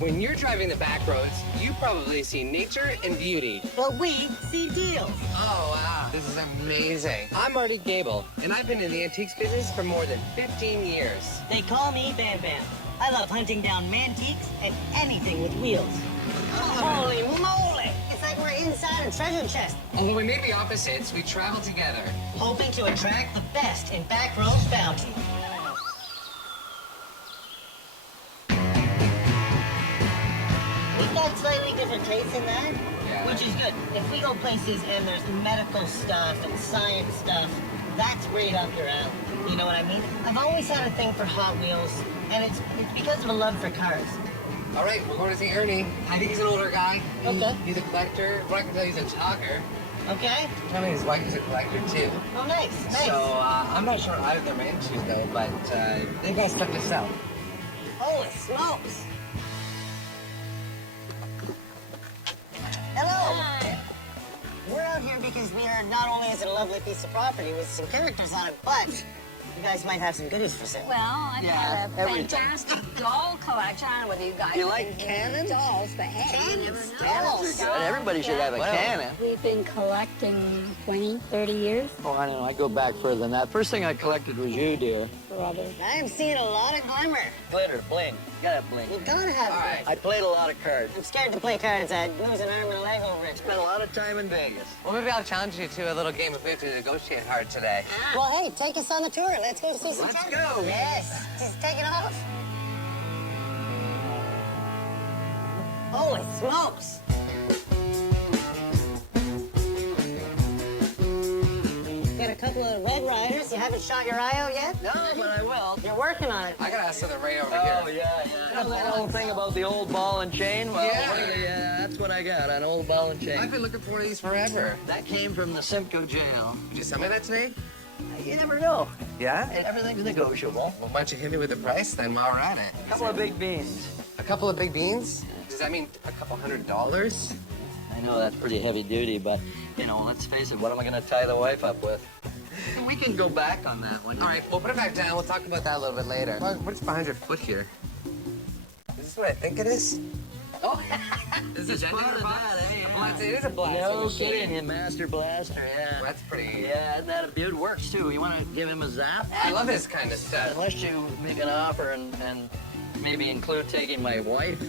When you're driving the back roads, you probably see nature and beauty. But we see deals. Oh, wow. This is amazing. I'm Marty Gable, and I've been in the antiques business for more than 15 years. They call me Bam Bam. I love hunting down mantiques and anything with wheels. Holy moly! It's like we're inside a treasure chest. Although we may be opposites, we travel together. Hoping to attract the best in Backroad bounty. We've got slightly different tastes in that, which is good. If we go places and there's medical stuff and science stuff, that's right up your alley. You know what I mean? I've always had a thing for Hot Wheels, and it's because of a love for cars. All right, we're going to see Ernie. I think he's an older guy. Okay. He's a collector. What I can tell you, he's a talker. Okay? Tell me his wife is a collector, too. Oh, nice, nice. So, I'm not sure either of them issues, though, but they got stuff to sell. Holy smokes. Hello. Hi. We're out here because we heard not only is it a lovely piece of property with some characters on it, but you guys might have some goodies for sale. Well, I've got a fantastic doll collection. I don't know whether you guys You like cannons? Dolls, but hey, you never know. Cannons. But everybody should have a cannon. We've been collecting 20, 30 years. Oh, I don't know. I go back further than that. First thing I collected was you, dear. Brother. I am seeing a lot of glimmer. Glitter, bling. You gotta have bling. You gotta have All right. I played a lot of cards. I'm scared to play cards. I'd lose an arm and a leg over it. Spent a lot of time in Vegas. Well, maybe I'll challenge you to a little game if we have to negotiate hard today. Well, hey, take us on the tour. Let's go see some Let's treasure. go. Yes. Just take it off. Holy smokes. Got a couple of Red Riders. You haven't shot your IO yet? No, but I will. You're working on it. I gotta ask something right over Oh, here. yeah. You know that old thing about the old ball and chain? Well, Yeah. that's what I got, an old ball and I've chain. been looking for one of these forever. That came from the Simcoe jail. Did you sell me that today? You never know. Yeah? Everything's negotiable. Well, why don't you hit me with the price then while we're at it? A couple of big beans. A couple of big beans? Does that mean a couple $100? I know that's pretty heavy duty, but, you know, let's face it, what am I going to tie the wife up with? And we can go back on that one. All right, we'll put it back down. We'll talk about that a little bit later. What's behind your foot here? Is this what I think it is? Oh, This is a part genuine of box. that, eh? Well, it is a blaster No machine. kidding, you master blaster, yeah. That's pretty... Yeah, isn't that a beaut? Works too. You want to give him a zap? I love this kind of stuff. Unless you make an offer and maybe include taking my wife,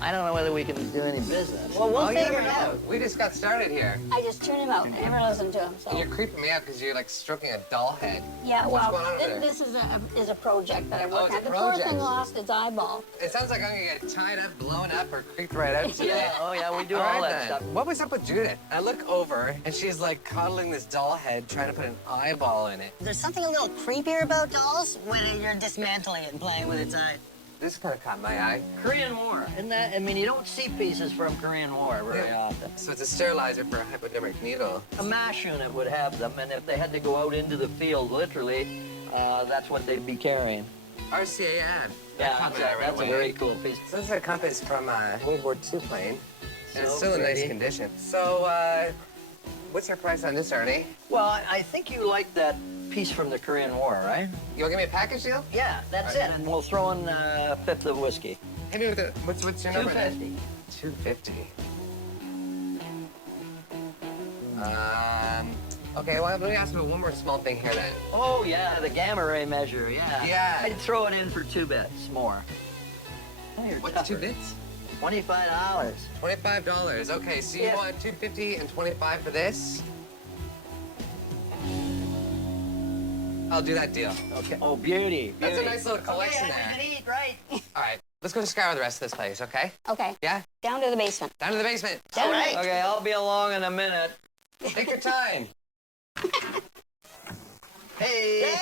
I don't know whether we can do any business. Well, we'll You figure never it out. know. We just got started here. I just tune him out. I never listen to him. And So you're creeping me out because you're like stroking a doll head. yeah, What's well, going on over there? this is a project that I'm Oh, working it's on. a The poor project. thing lost its eyeball. It sounds like I'm gonna get tied up, blown up, or creeped right out today. Yeah, oh yeah, we do all, All right, that then. stuff. What was up with Judith? I look over, and she's like coddling this doll head, trying to put an eyeball in it. There's something a little creepier about dolls when you're dismantling it and playing with its eye. This part caught my eye. Korean War, isn't that? I mean, you don't see pieces from Korean War very often. So it's a sterilizer for a hypodermic needle. A MASH unit would have them, and if they had to go out into the field, literally, that's what they'd be carrying. RCA ad. Yeah, Caught my eye right that's a away. very cool piece. So this is a compass from World War II plane. And it's So still in nice pretty. condition. So, what's your price on this, Ernie? Well, I think you like that piece from the Korean War, right? You want to give me a package deal? Yeah, that's it. And we'll throw in a fifth of whiskey. Hit me with the, what's your number? then? 250. 250. Okay, well, let me ask you one more small thing here then. Oh, yeah, the gamma ray measure, yeah. Yeah. I'd throw it in for 2 bits more. Oh, you're What's tougher. 2 bits? $25. $25. Okay, so you Yeah. want 250 and 25 for this? I'll do that deal. Okay. Oh, beauty. That's a beauty. nice little collection Okay, I there. can eat, right? All right, let's go scour the rest of this place, okay? Okay. Yeah? Down to the basement. Down to the basement. All right. Okay, I'll be along in a minute. Take your time. Hey!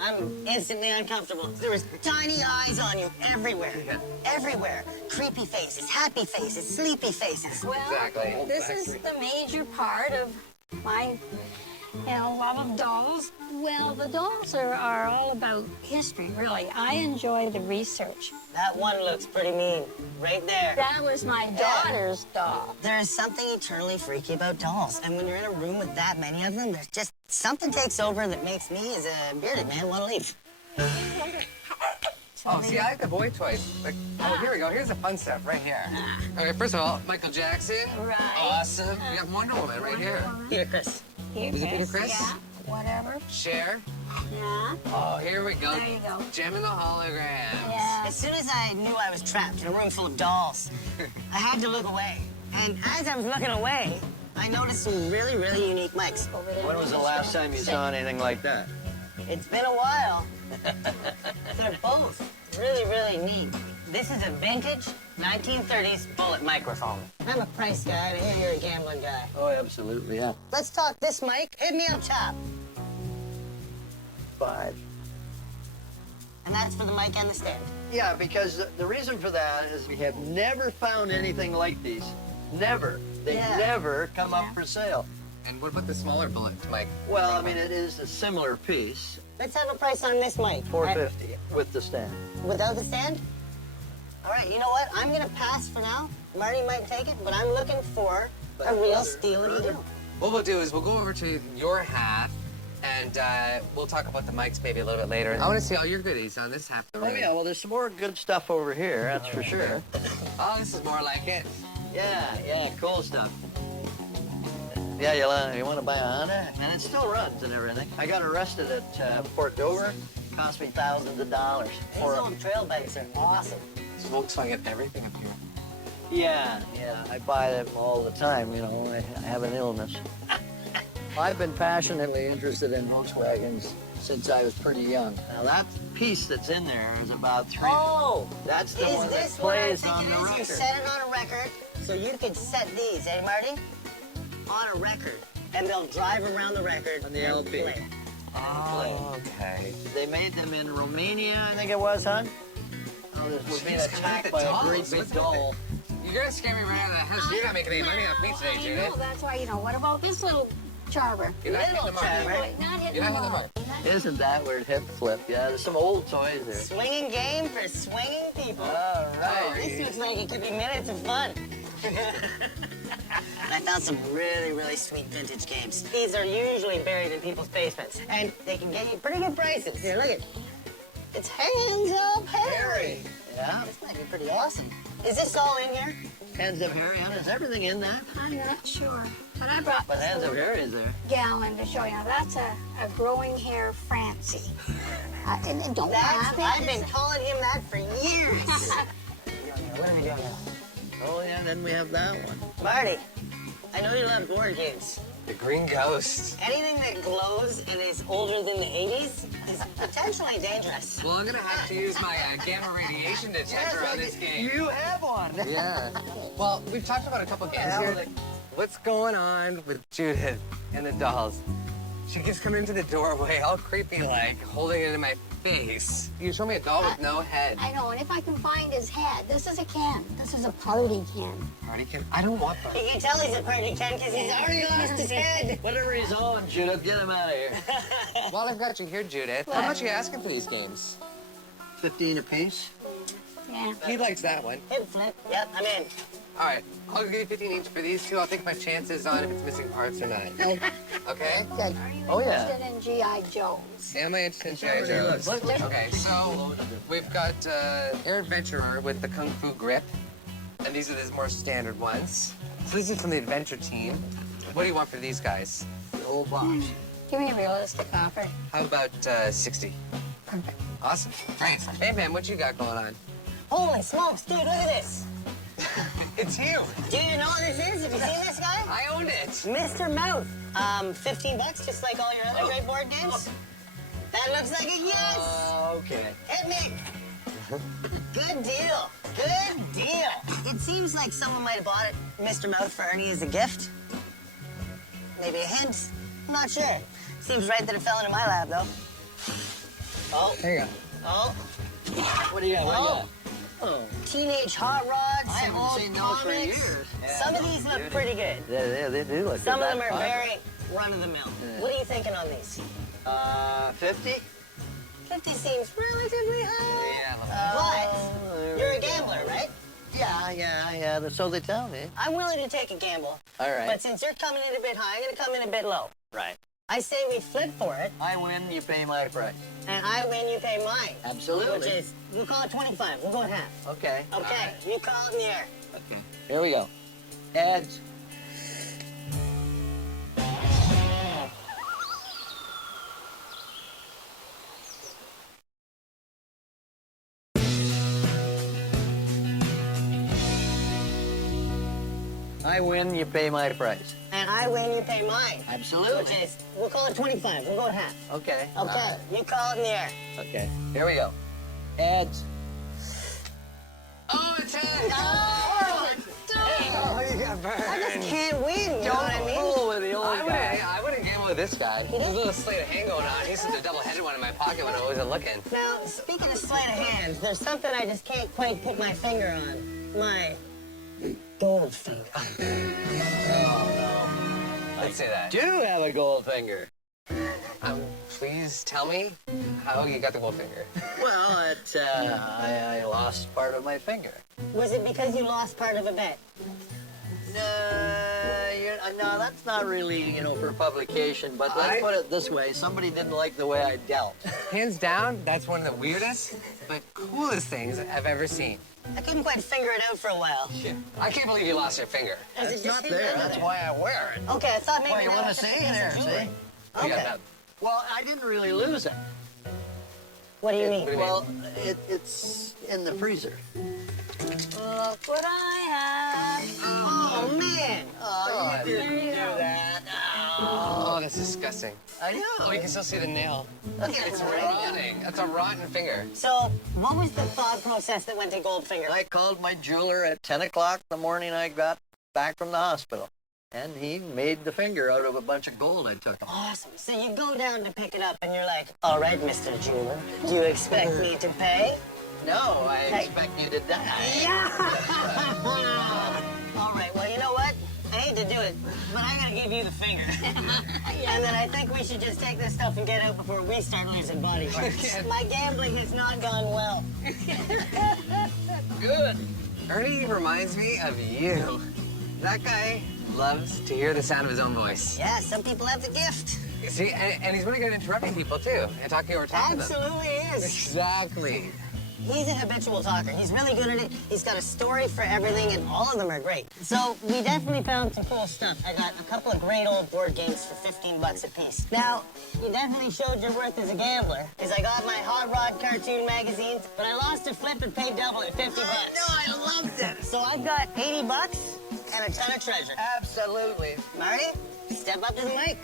I'm instantly uncomfortable. There was tiny eyes on you everywhere. Everywhere. Creepy faces, happy faces, sleepy faces. Well, Exactly. this is the major part of my love of dolls. Well, the dolls are all about history, really. I enjoy the research. That one looks pretty mean, right there. That was my daughter's doll. There is something eternally freaky about dolls, and when you're in a room with that many of them, there's just something takes over that makes me, as a bearded man, want to leave. Oh, see, I like the boy toys. Like, oh, here we go. Here's the fun stuff right here. Okay, first of all, Michael Jackson. Right. Awesome. We got Wonder Woman right here. Peter Chris. Is it Peter Chris? Yeah, whatever. Cher. Yeah. Oh, here we go. There you go. Gem and the holograms. Yeah. As soon as I knew I was trapped in a room full of dolls, I had to look away. And as I was looking away, I noticed some really, really unique mics. When was the last time you saw anything like that? It's been a while. They're both really, really neat. This is a vintage 1930s bullet microphone. I'm a price guy, and I hear you're a gambling guy. Oh, absolutely, yeah. Let's talk this mic. Hit me up top. 5. And that's for the mic and the stand. Yeah, because the reason for that is we have never found anything like these. Never. They never come up for sale. And what about the smaller bullet mic? Well, I mean, it is a similar piece. Let's have a price on this mic. $450 with the stand. Without the stand? All right, you know what? I'm gonna pass for now. Marty might take it, but I'm looking for a real steely deal. What we'll do is we'll go over to your half, and we'll talk about the mics maybe a little bit later. I want to see all your goodies on this half. Oh, yeah, well, there's some more good stuff over here, that's for sure. Oh, this is more like it. Yeah, cool stuff. Yeah, you want to buy a Honda? And it still runs and everything. I got arrested at Port Dover. Cost me thousands of dollars. These old trail bikes are awesome. It's Volkswagen everything up here. Yeah, I buy them all the time, I have an illness. I've been passionately interested in Volkswagens since I was pretty young. Now that piece that's in there is about 3. Oh! That's the one that Is this what I'm plays on thinking the is? You record. set it on a record, so you could set these, eh, Marty? On a record, and they'll drive around the record On the and LP. play. Oh, okay. They made them in Romania, I think it was, huh? Oh, we're being attacked by a great big doll. You're gonna scare me right out of the house. You're not making any money off me today, I Judith. know, that's why, what about this little charber? You're not hitting the mark. Charber. Not hitting You're not the hitting the mark. mark. Isn't that weird? Hip flip. Yeah, there's some old toys there. Swinging game for swinging people. All right. This looks like it could be minutes of fun. I found some really, really sweet vintage games. These are usually buried in people's basements, and they can get you pretty good prices. Here, look it. It's Hands Up Harry. Yeah. This might be pretty awesome. Is this all in here? Hands Up Harry. Is everything in that? I'm not sure, but I brought But this Hands Up little Harry is there. gallon to show you. Now, that's a growing hair Francie. And don't laugh. I've been calling him that for years. What are we doing now? Oh, yeah, then we have that one. Marty, I know you love board games. The Green Ghost. Anything that glows and is older than the 80s is potentially dangerous. Well, I'm gonna have to use my gamma radiation detector on this game. You have one. Yeah. Well, we've talked about a couple games here. What's going on with Judith and the dolls? She keeps coming into the doorway, all creepy-like, holding it in my face. You show me a doll with no head. I know, and if I can find his head, this is a can. This is a party can. Party kid? I don't want You that. can tell he's a party Ken because he's already lost his head. Whatever he's on, Judith, get him out of here. While I've got you here, Judith, how much are you asking for these games? 15 apiece. Yeah. He likes that one. Hip flip. Yep, I'm in. All right, I'll give you 15 each for these two. I'll take my chances on if it's missing parts or not. Okay? Good. Are you Oh, yeah. interested in G.I. Joes? Am I interested in G.I. Joes? Okay, so we've got Air Adventurer with the Kung Fu grip, and these are the more standard ones. So these are from the Adventure team. What do you want for these guys? The whole box. Give me a realistic offer. How about 60? Perfect. Awesome. Great. Hey, man, what you got going on? Holy smokes, dude, look at this. It's you. Do you know what this is? Have you seen this guy? I owned it. Mr. Mouth. $15, just like all your other great board games. That looks like a yes. Okay. Hit me. Good deal. Good deal. It seems like someone might have bought it, Mr. Mouth, for Ernie as a gift. Maybe a hint. I'm not sure. Seems right that it fell into my lap, though. Oh. Hang on. Oh. What do you got? What do you Oh. got? Oh. Teenage hot rods. I some haven't old seen those for comics. years. Some of these look pretty good. Yeah, they do look Some good. of them are That very run-of-the-mill. What are you thinking on these? 50? 50 seems relatively high. Yeah. But you're a gambler, right? Yeah. So they tell me. I'm willing to take a gamble. All right. But since you're coming in a bit high, I'm going to come in a bit low. Right. I say we flip for it, I win, you pay my price. and I win, you pay mine. Absolutely. Which is, we'll call it 25. We'll go at half. Okay. Okay, you call it in the air. Okay. Here we go. Ads. I win, you pay my price. And I win, you pay mine. Absolutely. Which is, we'll call it 25. We'll go at half. Okay. Okay, you call it in the air. Okay. Here we go. Ads. Oh, it's in! Oh, Oh, you got burned. I just can't win, you know what I mean? Fool with the old guy. I wouldn't gamble with this guy. There's a little sleight of hand going on. He's just a double-headed one in my pocket when I wasn't looking. Now, speaking of sleight of hand, there's something I just can't quite put my finger on. My Goldfinger. Let's say that. Do have a Goldfinger. Please tell me how you got the Goldfinger. Well, I lost part of my finger. Was it because you lost part of a bet? No, that's not really, for publication, but let's put it this way. Somebody didn't like the way I dealt. Hands down, that's one of the weirdest but coolest things I've ever seen. I couldn't quite figure it out for a while. I can't believe you lost your finger. Is it It's just not him there. under That's there? why I wear it. Okay, I thought maybe Well, you that want to was see? just a piece There, of see? jewelry. You got Okay. that. Well, I didn't really lose it. What do you mean? What do you mean? Well, it's in the freezer. Look what I have. Oh, man. Oh, you didn't do go. that. Oh, that's disgusting. I know. Oh, you can still see the nail. Okay, It's it's rotting. That's a rotten finger. So, what was the thought process that went to Goldfinger? I called my jeweler at 10 o'clock the morning I got back from the hospital. And he made the finger out of a bunch of gold I took him. Awesome. So you go down to pick it up and you're like, all right, Mr. Jeweler, do you expect me to pay? No, I Hey. expect you to die. Yeah! All right, well, you know what? I hate to do it, but I gotta give you the finger. And then I think we should just take this stuff and get out before we start losing body parts. My gambling has not gone well. Good. Ernie reminds me of you. That guy loves to hear the sound of his own voice. Yeah, some people have the gift. See, and he's really good at interrupting people, too, and talking over top of them. Absolutely is. Exactly. He's a habitual talker. He's really good at it. He's got a story for everything, and all of them are great. So we definitely found some cool stuff. I got a couple of great old board games for 15 bucks a piece. Now, you definitely showed your worth as a gambler, because I got my Hot Rod cartoon magazines, but I lost a flip and paid double at 50 bucks. No, I loved it. So I've got 80 bucks and a ton of treasure. Absolutely. Marty, step up to the mic.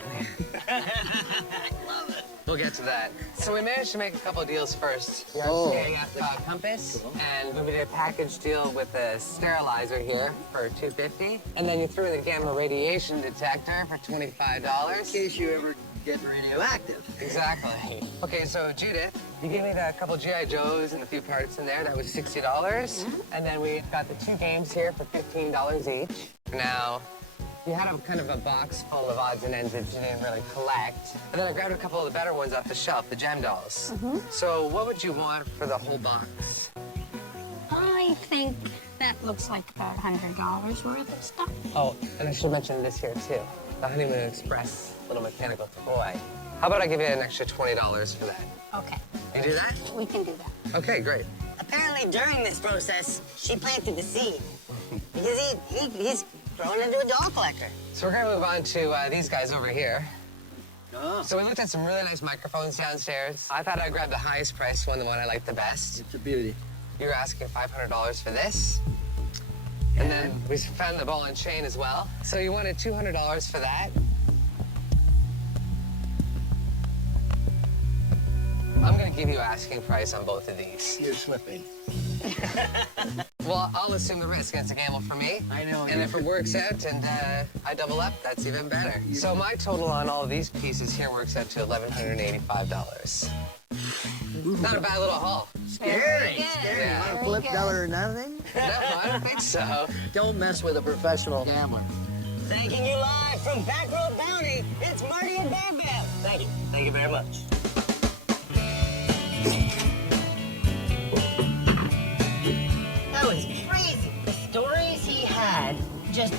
Love it. We'll get to that. So we managed to make a couple deals first. Oh. We got a compass, and we did a package deal with a sterilizer here for $2.50, and then you threw in the gamma radiation detector for In $25. case you ever get radioactive. Exactly. Okay, so Judith, you gave me the couple GI Joes and a few parts in there. That was $60, and then we got the 2 games here for $15 each. Now, you had a kind of a box full of odds and ends that you didn't really collect. And then I grabbed a couple of the better ones off the shelf, the gem dolls. So what would you want for the whole box? I think that looks like about $100 worth of stuff. Oh, and I should mention this here too. The Honeymoon Express little mechanical toy. How about I give you an extra $20 for that? Okay, You do that? we can do that. Okay, great. Apparently, during this process, she planted the seed. Because he's grown into a doll collector. So we're gonna move on to these guys over here. Oh, So we looked at some really nice microphones downstairs. I thought I'd grab the highest priced one, the one I liked the best. it's a beauty. You were asking $500 for this. And then we found the ball and chain as well. So you wanted $200 for that. I'm gonna give you asking price on both of these. You're slipping. Well, I'll assume the risk. It's a gamble for me. I know. And if it works out and I double up, that's even better. So my total on all of these pieces here works out to $1,185. Not a bad little haul. Scary. Good. Scary. Yeah. You want to flip out or nothing? No, I don't think so. Don't mess with a professional gambler. Thanking you live from Backroad Bounty, it's Marty and Bam Bam. Thank you. Thank you very much. That was crazy. The stories he had, just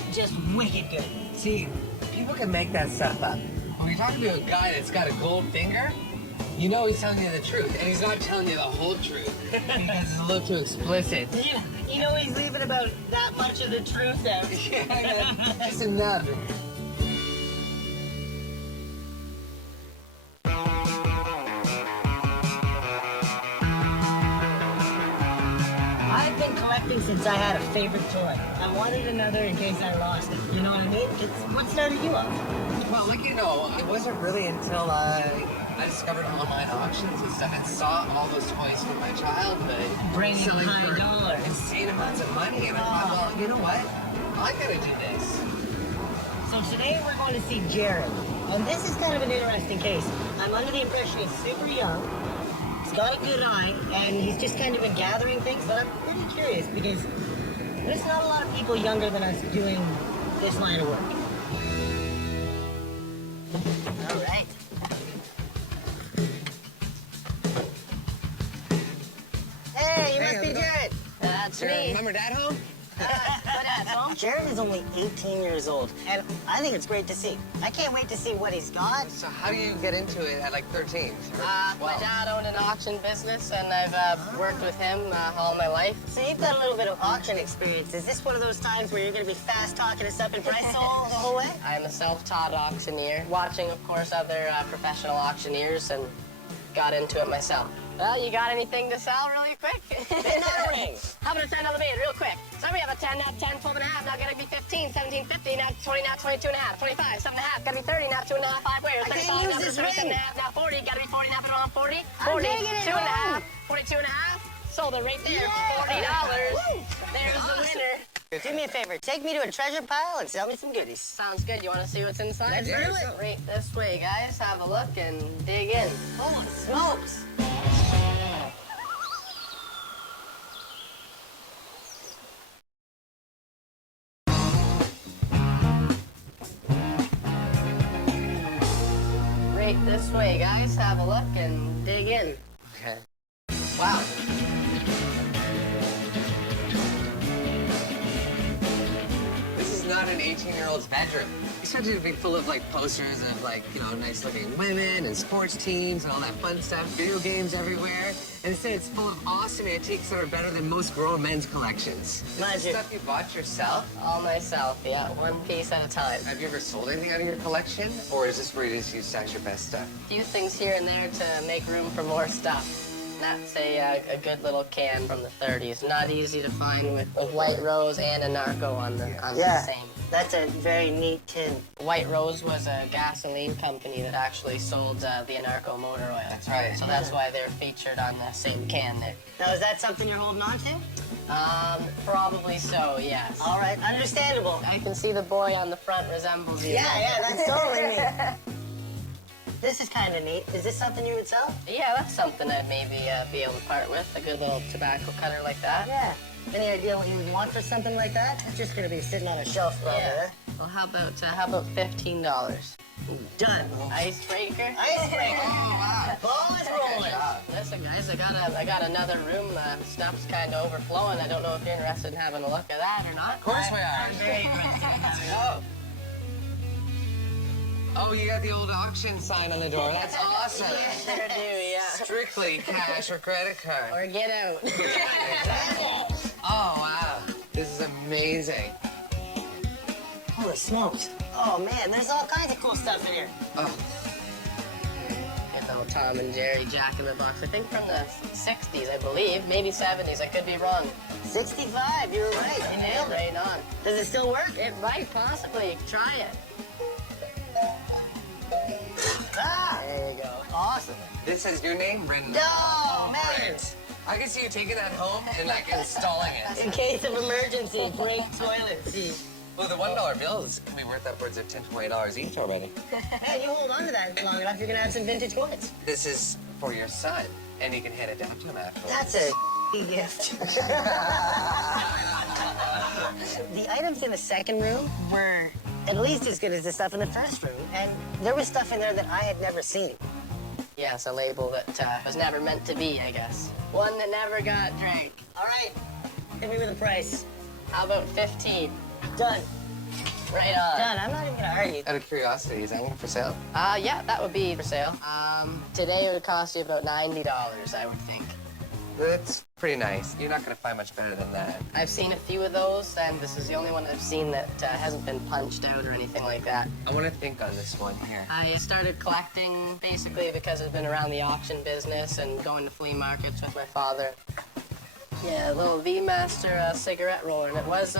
wicked good. See, people can make that stuff up. When you're talking to a guy that's got a Goldfinger, you know he's telling you the truth, and he's not telling you the whole truth because it's a little too explicit. You know he's leaving about that much of the truth out. Yeah, just enough. I've been collecting since I had a favorite toy. I wanted another in case I lost it. You know what I mean? It's what started you off. Well, like you know, it wasn't really until I discovered online auctions and stuff and saw all those toys from my childhood Bringing selling high for dollar. insane amounts of money, and I thought, well, you know what? I gotta do this. So today we're going to see Jared. And this is kind of an interesting case. I'm under the impression he's super young. He's got a good eye, and he's just kind of been gathering things, but I'm pretty curious because there's not a lot of people younger than us doing this line of work. All right. Hey, you must be Jared. That's me. Mom or Dad home? Jared is only 18 years old, and I think it's great to see. I can't wait to see what he's got. So how do you get into it at like 13? My dad owned an auction business, and I've worked with him all my life. So you've got a little bit of auction experience. Is this one of those times where you're going to be fast talking us up in price the whole way? I'm a self-taught auctioneer, watching, of course, other professional auctioneers, and got into it myself. Well, you got anything to sell really quick? Another ring. How about a $10 bid real quick? So we have a 10, now 10, 12 and a half, now gotta be 15, 17, 50, now 20, now 22 and a half, 25, 7 and a half, gotta be 30, now 2 and a half, 5 wares, I 35, can't use now this 37 and a ring. half, now 40, gotta be 40, now put it on 40, I'm 40, taking it 2 and a home. half, 42 and a half, sold it right there Yeah. for $40. Woo. There's the winner. Do me a favor. Take me to a treasure pile and sell me some goodies. Sounds good. You want to see what's inside? Let's do it. Right this way, guys. Have a look and dig in. Holy smokes. Right this way, guys. Have a look and dig in. Okay. Wow. This is not an 18-year-old's bedroom. You expect it to be full of like posters of like, you know, nice-looking women and sports teams and all that fun stuff, video games everywhere. And instead, it's full of awesome antiques that are better than most grown men's collections. This is Magic. stuff you bought yourself? All myself, yeah. One piece at a time. Have you ever sold anything out of your collection? Or is this where you just use stash your best stuff? A few things here and there to make room for more stuff. That's a good little can from the 30s. Not easy to find with a White Rose and a Narco on the same. That's a very neat tin. White Rose was a gasoline company that actually sold the Anarco motor oil. That's right. So that's why they're featured on the same can there. Now, is that something you're holding on to? Probably so, yes. All right, understandable. I can see the boy on the front resembles you. Yeah, that's totally me. This is kind of neat. Is this something you would sell? Yeah, that's something I'd maybe be able to part with. A good little tobacco cutter like that. Yeah. Any idea what you would want for something like that? It's just going to be sitting on a shelf over there. Well, how about $15? Done. Icebreaker. Icebreaker. wow. Ball is rolling. Listen, guys, I got another room. Stuff's kind of overflowing. I don't know if you're interested in having a look at that or not. Of course we are. I'm very interested in having a Oh. Oh, you got the old auction sign on the door. That's awesome. Sure do, yeah. Strictly cash or credit card. Or get out. Oh, wow. This is amazing. Holy smokes. Oh, man, there's all kinds of cool stuff in here. Oh, Get the old Tom and Jerry Jack in the Box. I think from the 60s, I believe. Maybe 70s. I could be wrong. 65, you were right. You nailed it. Right on. Does it still work? It might possibly. Try it. Ah, There you go. awesome. this has your name written. Oh, man. Great. I can see you taking that home and like installing it. In case of emergency, break toilet seat. Well, the $1 bills can be worth upwards of $10, $20 each already. Hey, you hold on to that long enough, you're going to have some vintage coins. This is for your son, and you can hand it down to him afterwards. That's a gift. The items in the second room were at least as good as the stuff in the first room. And there was stuff in there that I had never seen. Yes, a label that was never meant to be, I guess. One that never got drank. All right, hit me with a price. How about 15? Done. Right on. Done. I'm not even gonna argue. Out of curiosity, is that one for sale? Yeah, that would be for sale. Today it would cost you about $90, I would think. That's pretty nice. You're not gonna find much better than that. I've seen a few of those, and this is the only one I've seen that hasn't been punched out or anything like that. I want to think on this one here. I started collecting basically because I've been around the auction business and going to flea markets with my father. Yeah, a little V-Master cigarette roller, and it was,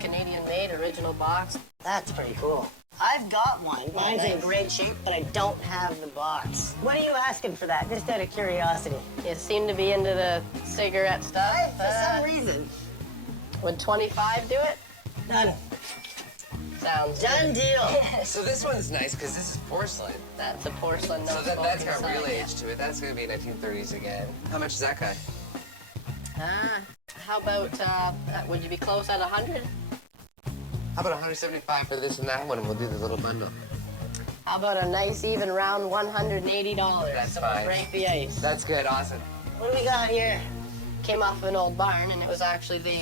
Canadian-made, original box. That's pretty cool. I've got one. Mine's in nice. great shape, but I don't have the box. What are you asking for that? Just out of curiosity. You seem to be into the cigarette stuff. For some reason. Would 25 do it? Done. Sounds Done deal. So this one's nice because this is porcelain. That's a porcelain. So no that's smoking got real sign. age to it. That's gonna be 1930s again. How much is that guy? How about, would you be close at 100? How about 175 for this and that one, and we'll do the little bundle. How about a nice even round $180? That's fine. Break the ice. That's good. Awesome. What do we got here? Came off of an old barn, and it was actually the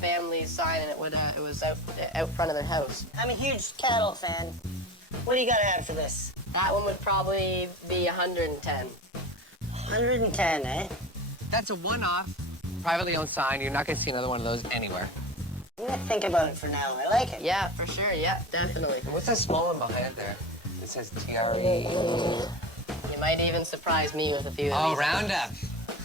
family's sign, and it was out front of their house. I'm a huge cattle fan. What do you got to add for this? That one would probably be 110. 110, eh? That's a one-off, privately owned sign. You're not gonna see another one of those anywhere. I'm gonna think about it for now. I like it. Yeah, for sure. Yeah, definitely. What's that small one behind there? It says TBA. You might even surprise me with a few of Oh, these. Roundup.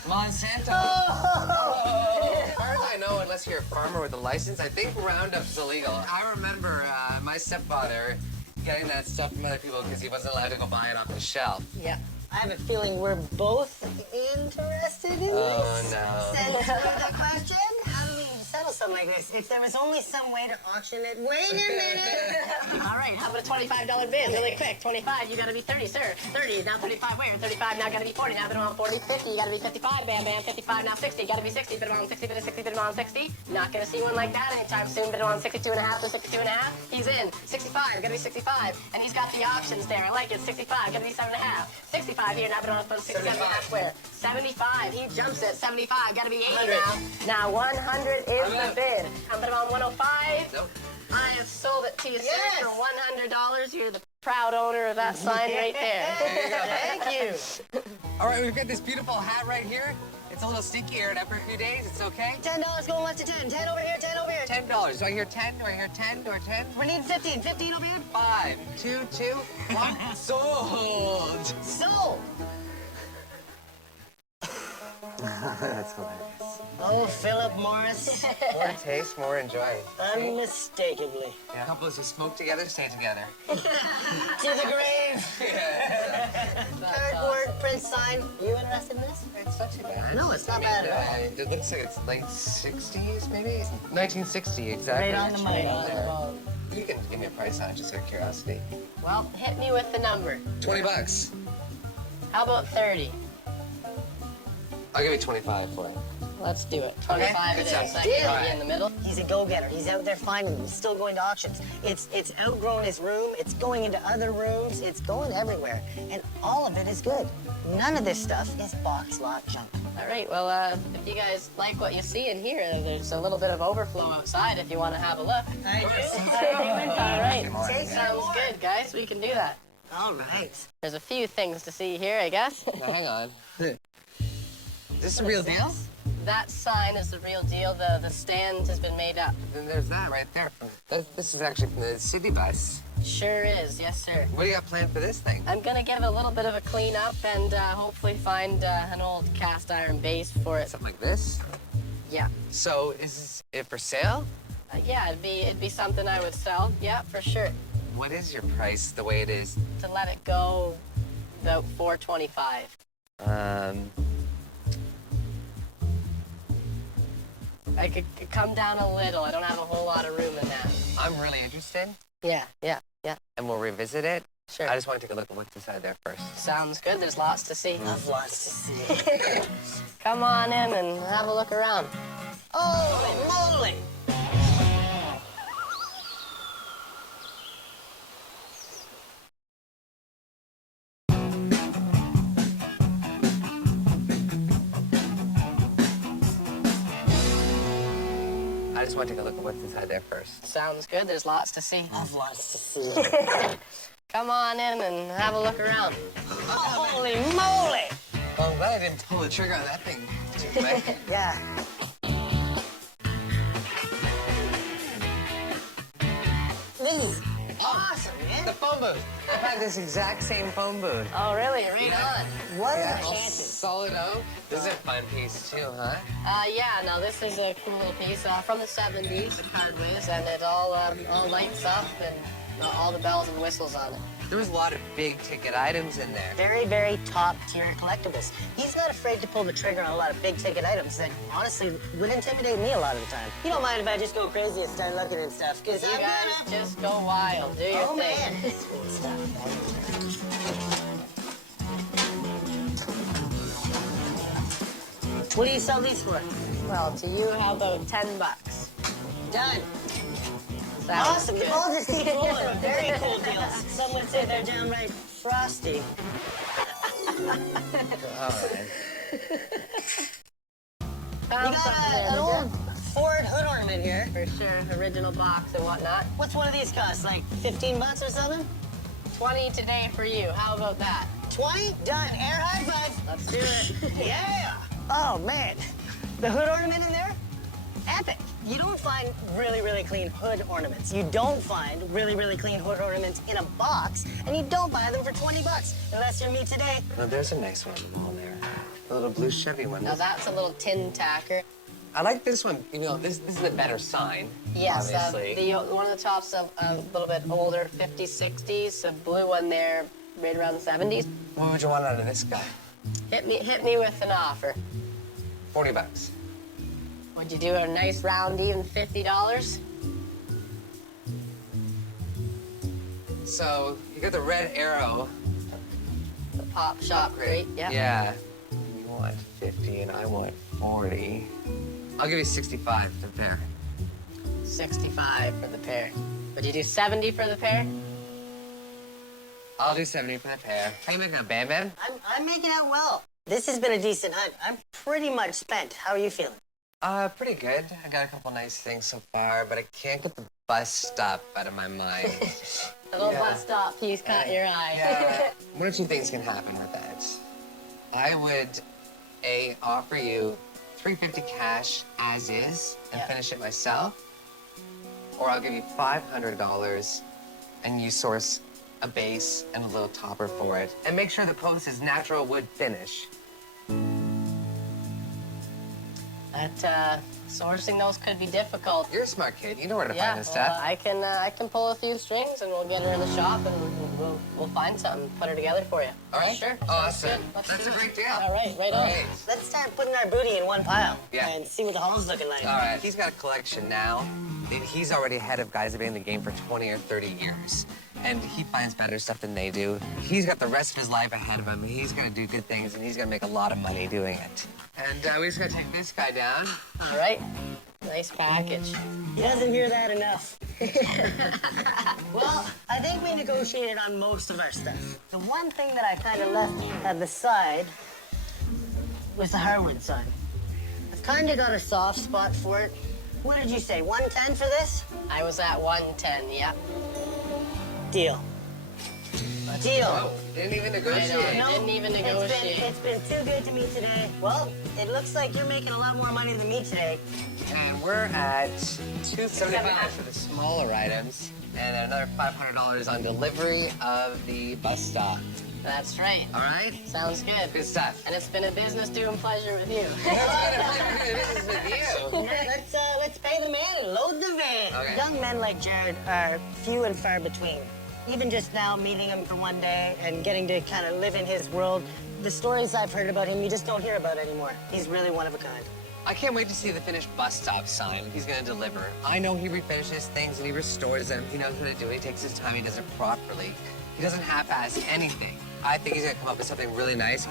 Monsanto. Oh. As far as I know, unless you're a farmer with a license, I think Roundup's illegal. I remember my stepfather getting that stuff from other people because he wasn't allowed to go buy it off the shelf. Yeah. I have a feeling we're both interested in Oh, this. no. Send me the question. How do we settle something like this? If there was only some way to auction it. Wait a minute. All right, how about a $25 bid? Really quick. 25, you gotta be 30, sir. 30, now 35, where? 35, now gotta be 40. Now bid on 40, 50, you gotta be 55, bam, bam. 55, now 60, gotta be 60. Bid on 60, bid on 60, bid on 60. Not gonna see one like that anytime soon. Bid on 62 and a half to 62 and a half. He's in. 65, gotta be 65. And he's got the options there. I like it. 65, gotta be 7 and a half. 65 here, now bid on 67 and a half. Where? 75, he jumps it. 75, gotta be 80 now. Now 100 is the bid. I'm bidding on 105. Nope. I have sold it to you, Yes. sir, for $100. You're the proud owner of that sign right there. Thank you. All right, we've got this beautiful hat right here. It's a little stinky, aired up for a few days. It's okay. $10 going less to 10. 10 over here, 10 over here. $10. Do I hear 10? Do I hear 10? Do I hear 10? We need 15. 15 over here. 5, 2, 2, 1. Sold. Sold. That's hilarious. Oh, Philip Morris. More taste, more enjoy. Unmistakably. Yeah. Couples who smoke together stay together. To the grave. Cardboard print sign. You interested in this? It's not too bad. No, it's not bad at all. It looks like it's late 60s, maybe? 1960, exactly. Right on the money. You can give me a price on it, just out of curiosity. Well, hit me with the number. $20. How about 30? I'll give you 25 for it. Let's do it. 25 it is. sounds I good. can be in the middle. He's a go-getter. He's out there finding them. He's still going to auctions. It's outgrown his room. It's going into other rooms. It's going everywhere. And all of it is good. None of this stuff is box lot junk. All right, well, if you guys like what you see in here, there's a little bit of overflow outside if you want to have a look. I do. All right. Take some Sounds more. good, guys. We can do that. All right. There's a few things to see here, I guess. Now, hang on. Is this a real deal? That sign is the real deal. The stand has been made up. Then there's that right there. This is actually from the city bus. Sure is, yes, sir. What do you got planned for this thing? I'm gonna give it a little bit of a clean up and hopefully find an old cast iron base for it. Something like this? Yeah. So is it for sale? Yeah, it'd be something I would sell. Yeah, for sure. What is your price the way it is? To let it go, about $425. I could come down a little. I don't have a whole lot of room in that. I'm really interested, Yeah. and we'll revisit it. Sure. I just want to take a look at what's inside there first. Sounds good. There's lots to see. I've lots to see. Come on in and have a look around. Holy moly! I just want to take a look at what's inside there first. Sounds good. There's lots to see. I've lots to see. Come on in and have a look around. Holy moly! Well, I'm glad I didn't pull the trigger on that thing too quick. Yeah. This is awesome, man. The phone booth. I've had this exact same phone booth. Oh, really? Right on. What are Yeah, the all chances? solid oak. This is a fun piece too, huh? Yeah, no, this is a cool little piece from the 70s, the cardways, and it all lights up and all the bells and whistles on it. There was a lot of big ticket items in there. Very, very top tier collectibles. He's not afraid to pull the trigger on a lot of big ticket items that honestly would intimidate me a lot of the time. You don't mind if I just go crazy and start looking at stuff, because You I'm guys gonna... just go wild. Do your Oh, thing. man. It's cool stuff. What do you sell these for? Well, to you, how about $10? Done. Sounds Awesome. good. All just keep rolling. Very cool deals. Some would say they're downright frosty. All right. You Found got something there, an did old Ford hood ornament here. For sure, original box and whatnot. What's one of these cost? Like 15 bucks or something? 20 today for you. How about that? 20? Done. Air high five. Let's do it. Yeah. Oh, man. The hood ornament in there? Epic. You don't find really, really clean hood ornaments. You don't find really, really clean hood ornaments in a box, and you don't buy them for 20 bucks. Unless you're me today. Oh, there's a nice one on the wall there. The little blue Chevy one. Now that's a little tin tacker. I like this one. You know, this is a better sign. Yes, obviously. the one of the tops of a little bit older, 50s, 60s. A blue one there, right around the 70s. What would you want out of this guy? Hit me with an offer. 40 bucks. Would you do a nice round even $50? So you got the red arrow. The pop shop crate. Yep. Yeah. You want 50 and I want 40. I'll give you 65 for the pair. 65 for the pair. Would you do 70 for the pair? I'll do 70 for the pair. How you making a Bam Bam? I'm making out well. This has been a decent hunt. I'm pretty much spent. How are you feeling? Pretty good. I got a couple nice things so far, but I can't get the bus stop out of my mind. The little bus stop piece caught your eye. Yeah. One or two things can happen with that. I would, A, offer you $350 cash as is and finish it myself, or I'll give you $500 and you source a base and a little topper for it, and make sure the post is natural wood finish. That sourcing those could be difficult. You're a smart kid. You know where to Yeah, find this stuff. I can pull a few strings and we'll get her in the shop and we'll find something, put her together for you. All right. Sure. Awesome. Sounds good. Let's That's do a it. great deal. All right, right All on. right. Let's start putting our booty in one pile Yeah. and see what the haul's looking like. All right. He's got a collection now. He's already ahead of guys that have been in the game for 20 or 30 years. And he finds better stuff than they do. He's got the rest of his life ahead of him. He's gonna do good things and he's gonna make a lot of money doing it. And we just gotta take this guy down. All right. Nice package. He doesn't hear that enough. Well, I think we negotiated on most of our stuff. The one thing that I kind of left at the side was the hardwood side. I've kind of got a soft spot for it. What did you say, 110 for this? I was at 110, yep. Deal. Deal. Oh, didn't even negotiate. No. Didn't even negotiate. It's been too good to me today. Well, it looks like you're making a lot more money than me today. And we're at $275 for the smaller items, and another $500 on delivery of the bus stop. That's right. All right? Sounds good. Good stuff. And it's been a business doing pleasure with you. This is with you. Let's pay the man and load the van. Okay. Young men like Jared are few and far between. Even just now, meeting him for one day and getting to kind of live in his world, the stories I've heard about him, you just don't hear about anymore. He's really one of a kind. I can't wait to see the finished bus stop sign he's gonna deliver. I know he refinishes things and he restores them. He knows what to do. He takes his time. He does it properly. He doesn't half-ass anything. I think he's gonna come up with something really nice.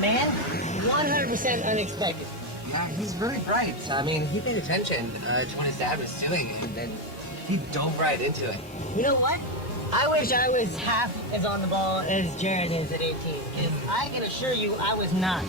Man, 100% unexpected. Yeah, he's very bright. I mean, he paid attention to what his dad was doing, and then he dove right into it. You know what? I wish I was half as on the ball as Jared is at 18. Because I can assure you I was not.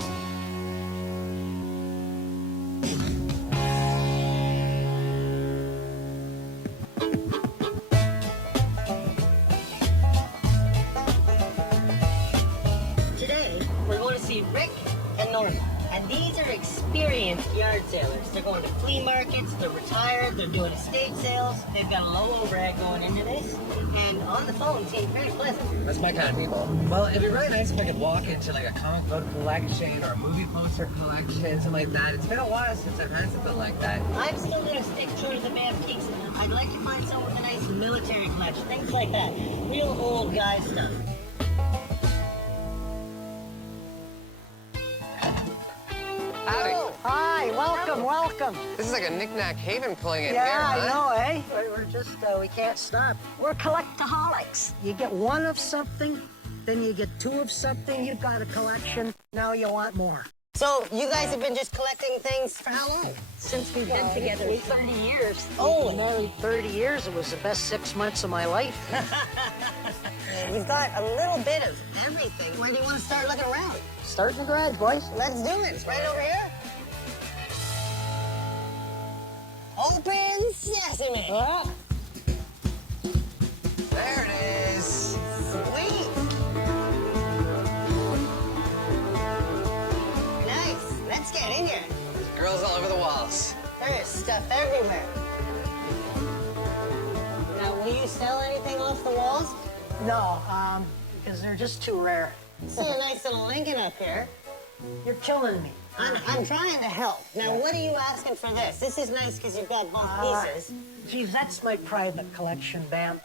Nora. And these are experienced yard sailors. They're going to flea markets, they're retired, they're doing estate sales. They've got a low overhead going into this. And on the phone, seems very pleasant. That's my kind of people. Well, it'd be really nice if I could walk into like a comic book collection or a movie poster collection, something like that. It's been a while since I've had something like that. I'm still going to stick true to the antiques. I'd like to find some with a nice military collection, things like that. Real old guy stuff. Howdy. Hi, welcome. This is like a knick-knack haven pulling in here, Yeah, I huh? know, eh? We're just, we can't stop. We're collectaholics. You get one of something, then you get two of something, you've got a collection, now you want more. So, you guys have been just collecting things for how long? Since we've been together 30 years. Oh, married 30 years, it was the best 6 months of my life. You've got a little bit of everything. Where do you want to start looking around? Start in the garage, boys. Let's do it. It's right over here. Open sesame. Ah, There it is. Sweet. Nice. Let's get in here. Girls all over the walls. There is stuff everywhere. Now, will you sell anything off the walls? no, because they're just too rare. See a nice little Lincoln up here. You're killing me. I'm trying to help. Now, what are you asking for this? This is nice because you've got both pieces. Geez, that's my private collection, Bam.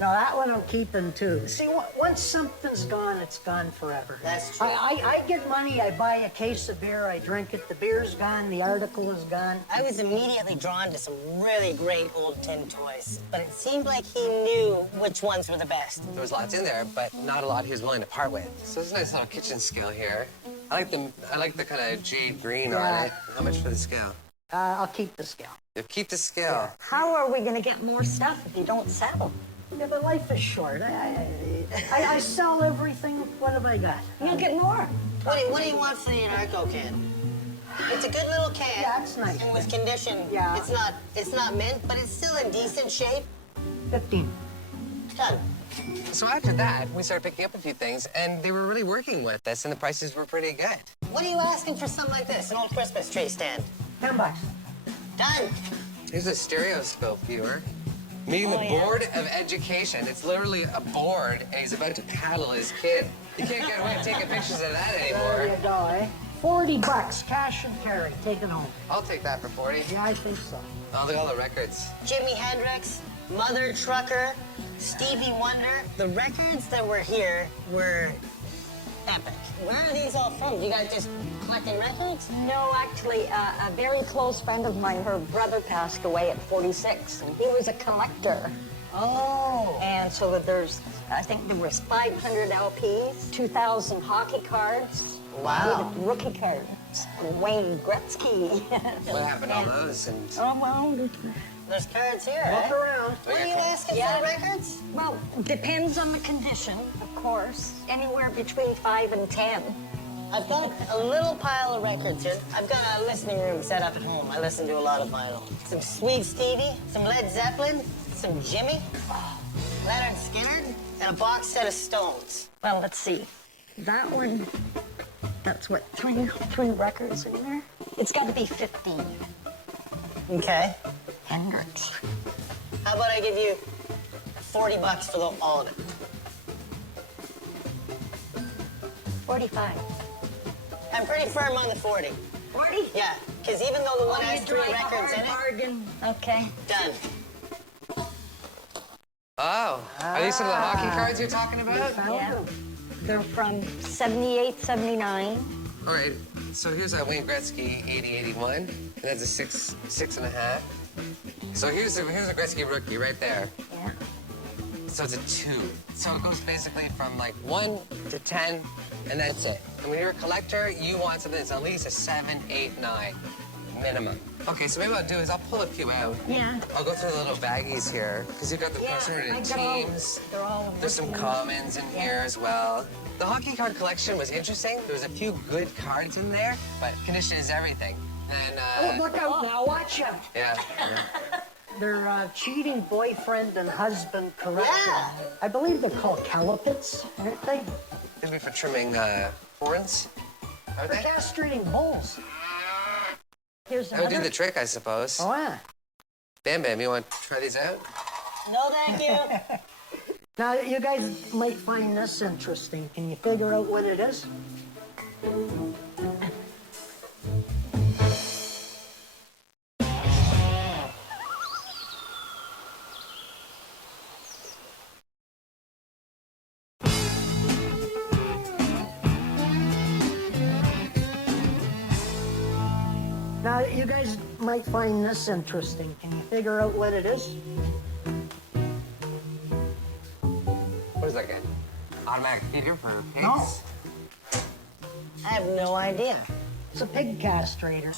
No, that one I'm keeping too. See, once something's gone, it's gone forever. That's true. I get money, I buy a case of beer, I drink it, the beer's gone, the article is gone. I was immediately drawn to some really great old tin toys, but it seemed like he knew which ones were the best. There was lots in there, but not a lot he was willing to part with. So there's a nice little kitchen scale here. I like the kind of jade green on it. How much for the scale? I'll keep the scale. You keep the scale. How are we going to get more stuff if you don't sell? Yeah, but life is short. I sell everything. What have I got? You'll get more. What do you want for the Anarco can? It's a good little can. Yeah, it's nice. And with condition, Yeah. it's not mint, but it's still in decent shape. 15. Done. So after that, we started picking up a few things, and they were really working with us, and the prices were pretty good. What are you asking for something like this? An old Christmas tree stand. $10. Done. Here's a stereoscope viewer. Meeting the Board of Education. It's literally a board, and he's about to paddle his kid. You can't get away with taking pictures of that There anymore. you go, eh? $40, cash and carry. Take it home. I'll take that for 40. Yeah, I think so. Oh, look at all the records. Jimi Hendrix, Mother Trucker, Stevie Wonder. The records that were here were epic. Where are these all from? You guys just collecting records? No, actually, a very close friend of mine, her brother passed away at 46, and he was a collector. Oh. And so I think there was 500 LPs, 2,000 hockey cards. Wow. Rookie cards. Wayne Gretzky. What happened to all those? And Oh, well, There's cards here, Look eh? around. What are you asking Yeah. for the records? well, depends on the condition, of course. Anywhere between 5 and 10. I've got a little pile of records here. I've got a listening room set up at home. I listen to a lot of vinyl. Some Sweet Stevie, some Led Zeppelin, some Jimmy, Leonard Skinner, and a box set of Stones. Well, let's see. That one, that's what, three records in there? It's got to be 15. Okay. Hendrix. How about I give you $40 for all of it? 45. I'm pretty firm on the 40. 40? Yeah, because even though the one has you 3 drive a records in hard it, bargain. Okay. done. oh, are these some of the hockey cards you're talking about? Yeah. They're from 78, 79. All right, so here's a Wayne Gretzky 80-81, and that's a 6.5. So here's a Gretzky rookie right there. Yeah. So it's a 2. So it goes basically from like 1 to 10, and that's it. And when you're a collector, you want something that's at least a 7, 8, 9 minimum. Okay, so maybe what I'll do is I'll pull a few out. Yeah. I'll go through the little baggies here, because you've got the Yeah, personal I got all- teams. they're all There's some working. commons in here as well. The hockey card collection was interesting. There was a few good cards in there, but condition is everything. And Oh, look out now, watch out. yeah. They're cheating boyfriend and husband correction. Yeah. I believe they're called calipits, aren't they? Maybe for trimming horns. Are They're they? castrating bulls. Here's That would do another. the trick, I suppose. Oh, yeah. Bam Bam, you want to try these out? No, thank you. Now, you guys might find this interesting. Can you figure out what it is? Now, you guys might find this interesting. Can you figure out what it is? What is that again? Automatic feeder for pigs? No. I have no idea. It's a pig castrator.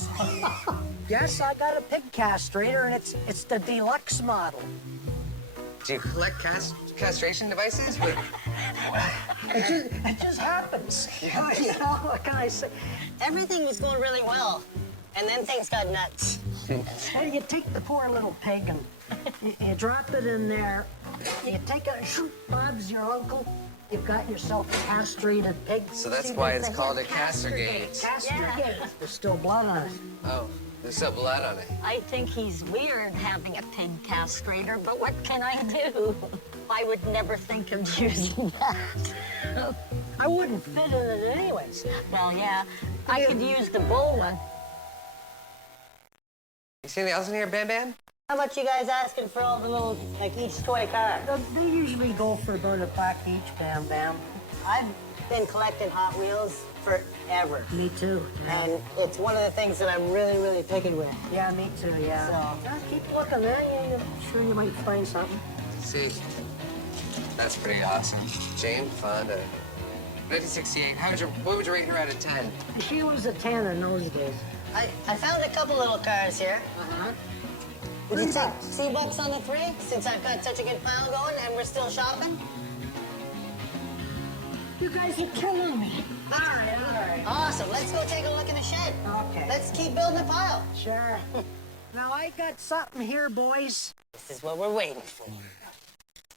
Yes, I got a pig castrator, and it's the deluxe model. Do you collect castration devices? With... It just happens. You know, what can I say? Everything was going really well, and then things got nuts. Hey, you take the poor little pig and you drop it in there. You take it, shoot, Bob's your uncle. You've got yourself a castrated pig. So that's See, why there's it's the called a word castrate. Castrate. There's still blood on it. Oh, there's still blood on it. I think he's weird having a pig castrator, but what can I do? I would never think of using that. I wouldn't fit in it anyways. Well, yeah, I could use the bull one. You see anything else in here, Bam Bam? How much you guys asking for all the little, like each toy car? They usually go for about $1 each, Bam Bam. I've been collecting Hot Wheels forever. Me too. And it's one of the things that I'm really, really picky with. Yeah, me too, yeah. So- Yeah, keep looking there. I'm sure you might find something. See, that's pretty awesome. Jane Fonda, 1968. What would you rate her out of 10? She was a 10 in those days. I found a couple little cars here. Uh-huh. Would you take $2 on the 3 since I've got such a good pile going and we're still shopping? You guys are killing me. All right. Awesome. Let's go take a look in the shed. Okay. Let's keep building a pile. Sure. Now, I got something here, boys. This is what we're waiting for.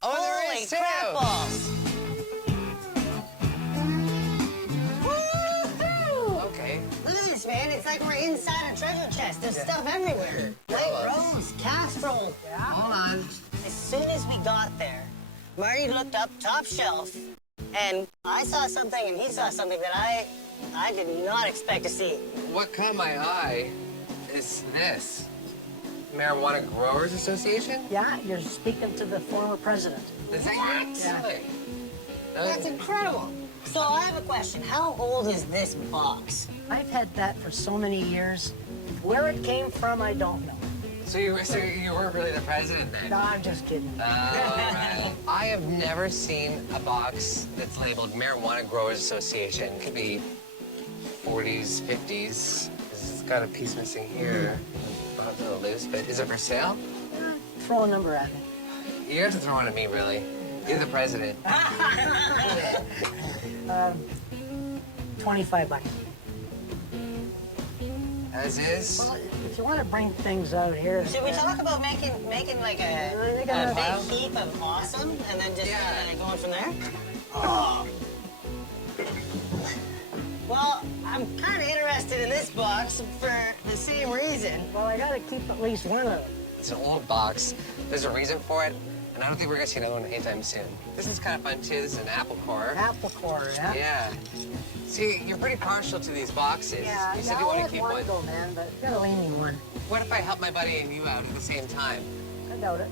Oh, there Holy is too. crap balls. Okay. Look at this, man. It's like we're inside a treasure chest. There's stuff everywhere. White rose, casserole. Hold on. As soon as we got there, Marty looked up top shelf, and I saw something, and he saw something that I did not expect to see. What caught my eye is this. Marijuana Growers Association? Yeah, you're speaking to the former president. Is that you? Yeah. Really? That's incredible. So I have a question. How old is this box? I've had that for so many years. Where it came from, I don't know. So you weren't really the president then? No, I'm just kidding. Right. I have never seen a box that's labeled Marijuana Growers Association. Could be 40s, 50s. It's got a piece missing here. Bob's a little loose, but is it for sale? Throw a number at me. You have to throw one at me, really. You're the president. 25 bucks. As is. Well, if you want to bring things out here. Should we talk about making like a big heap of awesome and then just going from there? Oh. Well, I'm kind of interested in this box for the same reason. Well, I got to keep at least one of them. It's an old box. There's a reason for it, and I don't think we're gonna see another one anytime soon. This is kind of fun too. This is an apple core. Apple core, yeah? Yeah. See, you're pretty partial to these boxes. Yeah, You said yeah, you I'll want let to keep one one. go, man, but you gotta leave me one. What if I help my buddy and you out at the same time? I doubt it.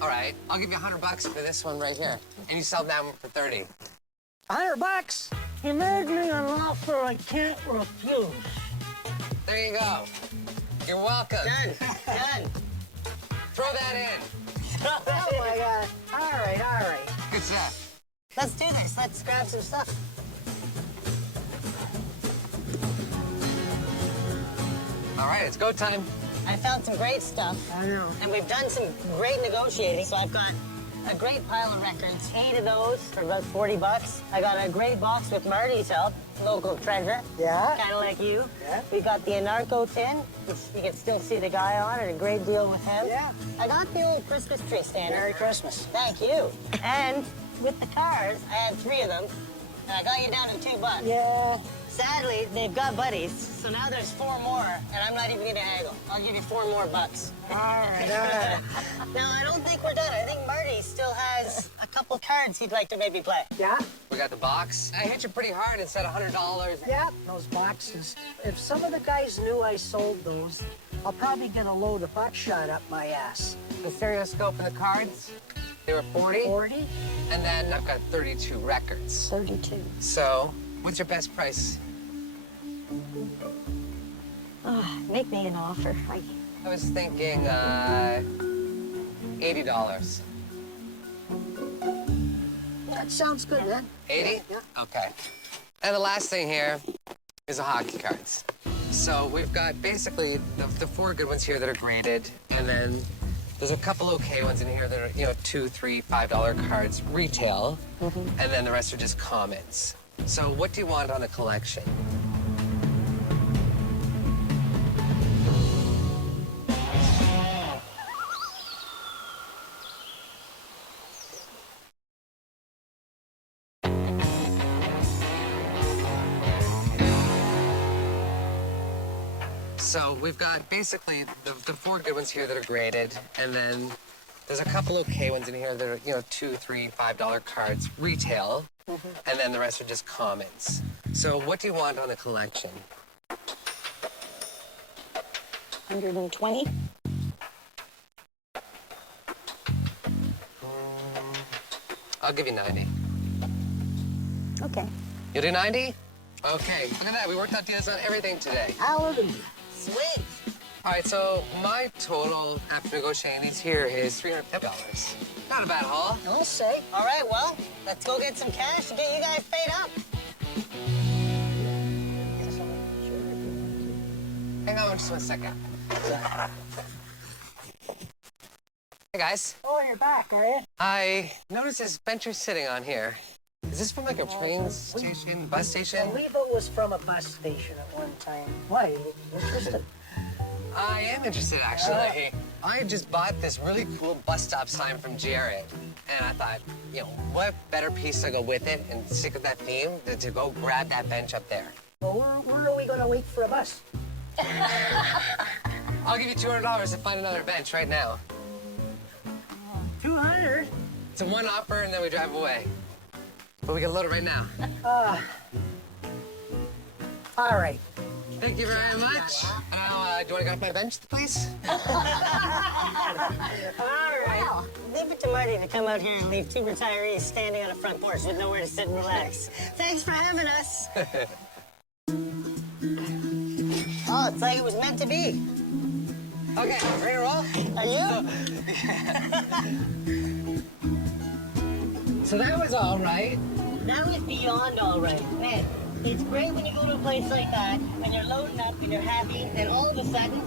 All right, I'll give you $100 for this one right here, and you sell that one for 30. $100? You made me an offer I can't refuse. There you go. You're welcome. Done. Throw that in. Oh my God. All right. Good stuff. Let's do this. Let's grab some stuff. All right, it's go time. I found some great stuff. I know. And we've done some great negotiating. So I've got a great pile of records. 8 of those for about 40 bucks. I got a great box with Marty's help, local treasure. Yeah? Kind of like you. Yeah. We got the Anarco tin, which you can still see the guy on it. A great deal with him. Yeah. I got the old Christmas tree stand. Merry Christmas. Thank you. And with the cars, I had 3 of them. And I got you down to $2. Yeah. Sadly, they've got buddies, so now there's 4 more, and I'm not even gonna haggle. I'll give you 4 more bucks. All right. Now, I don't think we're done. I think Marty still has a couple cards he'd like to maybe play. Yeah, We got the box. I hit you pretty hard and said $100. yeah, those boxes. If some of the guys knew I sold those, I'll probably get a load of buckshot up my ass. The stereoscope and the cards, they were 40. 40? And then I've got 32 records. 32. So, what's your best price? Make me an offer. I was thinking, $80. That sounds good, then. 80? Yeah. Okay. And the last thing here is the hockey cards. So we've got basically the 4 good ones here that are graded, and then there's a couple okay ones in here that are, $2, $3, $5 cards retail, and then the rest are just commons. So what do you want on a collection? So we've got basically the 4 good ones here that are graded, and then there's a couple okay ones in here that are, $2, $3, $5 cards retail, and then the rest are just commons. So what do you want on a collection? 120? I'll give you 90. Okay. You'll do 90? Okay, look at that. We worked out deals on everything today. Hallelujah. Sweet. All right, so my total after negotiating these here is $350. Not a bad haul. I'll say. All right, well, let's go get some cash and get you guys paid up. Hang on just 1 second. Hey, guys. Oh, you're back, are you? I noticed this bench you're sitting on here. Is this from like a train station, bus I station? believe it was from a bus station at one time. Why? You interested? I am interested, actually. I just bought this really cool bus stop sign from Jared. And I thought, what better piece to go with it and stick with that theme than to go grab that bench up there. Well, where are we going to wait for a bus? I'll give you $200 to find another bench right now. 200? It's a one offer and then we drive away. But we can load it right now. All right. Thank you very much. Now, do you want to get off my bench, please? All right. Leave it to Marty to come out here and leave 2 retirees standing on a front porch with nowhere to sit and relax. Thanks for having us. Oh, it's like it was meant to be. Okay, ready to roll? Are you? So that was all right. That was beyond all right. Man, it's great when you go to a place like that and you're loading up and you're happy, and all of a sudden,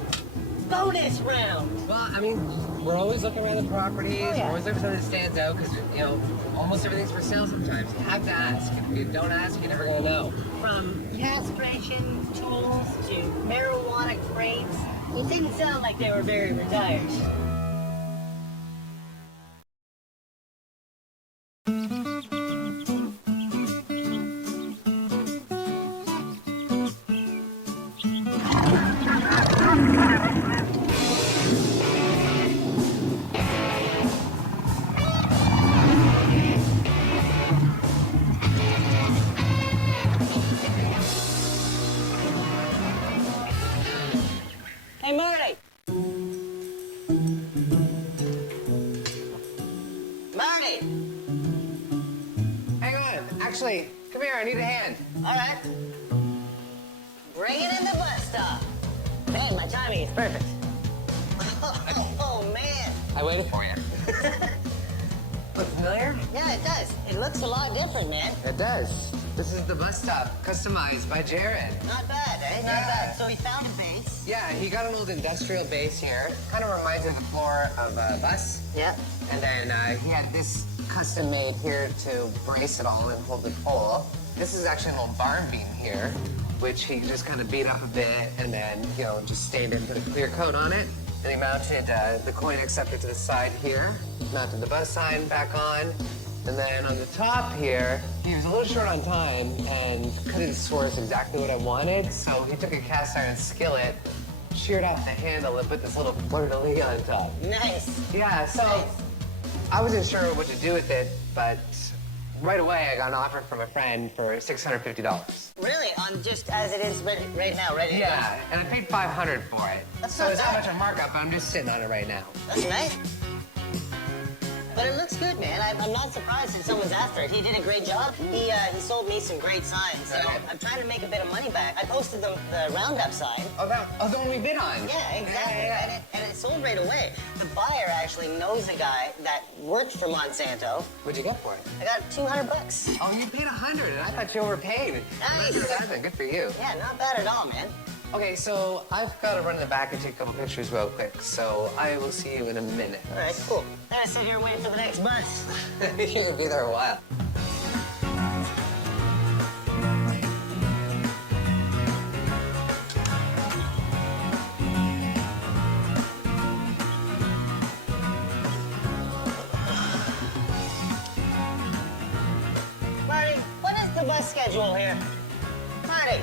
bonus round. Well, I mean, we're always looking around the properties. Oh, yeah. We're always looking for something that stands out because, almost everything's for sale sometimes. You have to ask. If you don't ask, you're never going to know. From castration tools to marijuana crates, it didn't sound like they were very retired. Hey, Marty. Marty. Hang on. Actually, come here. I need a hand. All right. Bring it in the bus stop. Man, my timing is perfect. Oh, man. I waited for you. Look familiar? Yeah, it does. It looks a lot different, man. It does. This is the bus stop, customized by Jared. Not bad, eh? Not bad. So he found a base. Yeah, he got an old industrial base here. Kind of reminds me of the floor of a bus. Yeah. And then he had this custom made here to brace it all and hold the pole. This is actually an old barn beam here, which he just kind of beat up a bit and then, just stained it and put a clear coat on it. Then he mounted the coin acceptor to the side here, mounted the bus sign back on. And then on the top here, he was a little short on time and couldn't source exactly what I wanted, so he took a cast iron skillet, sheared off the handle, and put this little fleur-de-lis on top. Nice. Yeah, so I wasn't sure what to do with it, but right away I got an offer from a friend for $650. Really? On just as it is right now, ready to go? Yeah, and I paid $500 for it. That's So not it's not bad. much of a markup, but I'm just sitting on it right now. That's nice. But it looks good, man. I'm not surprised that someone's after it. He did a great job. He sold me some great signs. You know, Right. I'm trying to make a bit of money back. I posted the Roundup sign. Oh, the one we bid on. Yeah, exactly. Yeah. And it sold right away. The buyer actually knows a guy that worked for Monsanto. What'd you get for it? I got $200. Oh, you paid $100, and I thought you overpaid. Nice. Good for you. Yeah, not bad at all, man. Okay, so I've got to run in the back and take a couple pictures real quick, so I will see you in a minute. All right, cool. Then I sit here waiting for the next bus. You're gonna be there a while. Marty, what is the bus schedule here? Marty.